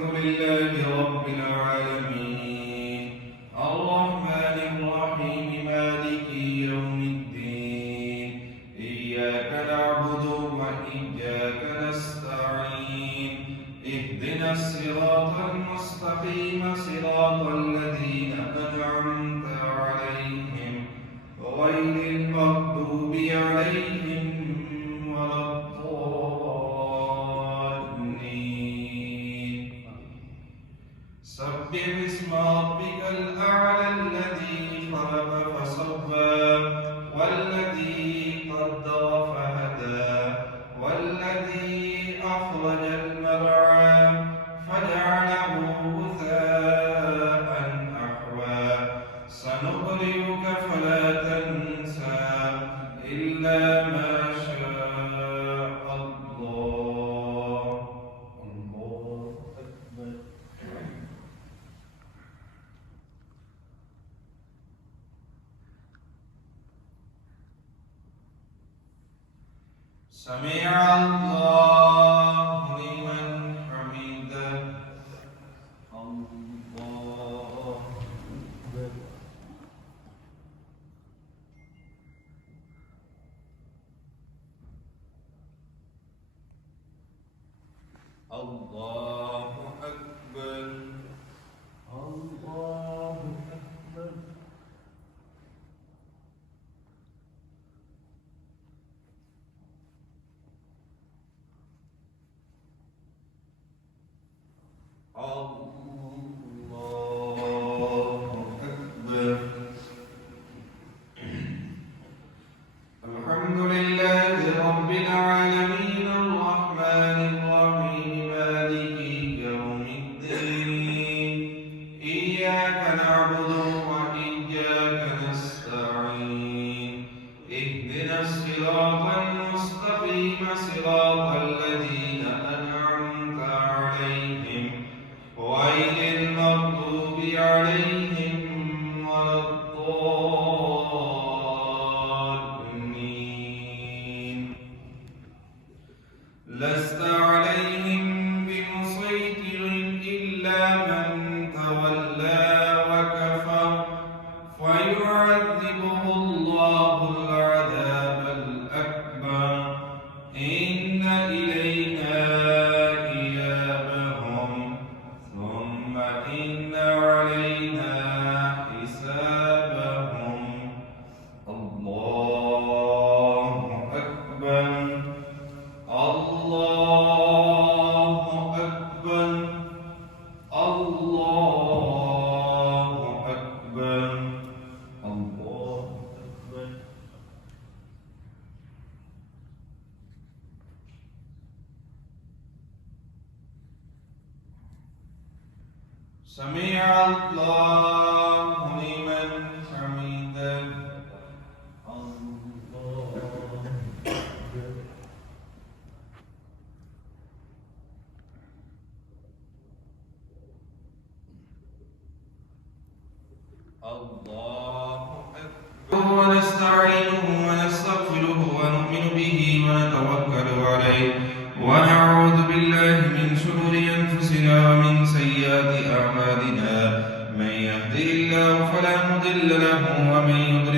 لله رب العالمين الرحمن الرحيم مالك يوم الدين إياك نعبد وإياك نستعين اهدنا الصراط المستقيم صراط الذين أنعمت عليهم غير المغضوب عليهم ولا الضالين سبح اسم ربك الأعلى الذي خلق فسوى والذي قدر فهدى والذي أخرج المرعى فجعله غثاء أحوى سنقرئك فلا تنسى إلا ما شاء الله الله أكبر سمع الله لمن حمده الله أكبر الله أكبر الله أكبر الله أكبر الحمد لله رب العالمين الرحمن الرحيم مالك يوم الدين إياك نعبد وإياك نستعين اهدنا الصراط المستقيم صراط الذين أنعمت عليهم غير المغضوب عليهم ولا الضالين لست عليهم بمسيطر إلا من تولى وكفر فيعذبه الله العذاب الأكبر إن إلينا إيابهم ثم إن علينا حسابهم الله أكبر الله أكبر الله أكبر الله أكبر سمع الله لمن حمده الله أكبر الله أكبر ونستعينه ونستغفره ونؤمن به ونتوكل عليه ونعوذ بالله من شرور أنفسنا ومن سيئات أعمالنا من يهده الله فلا مضل له ومن يضلل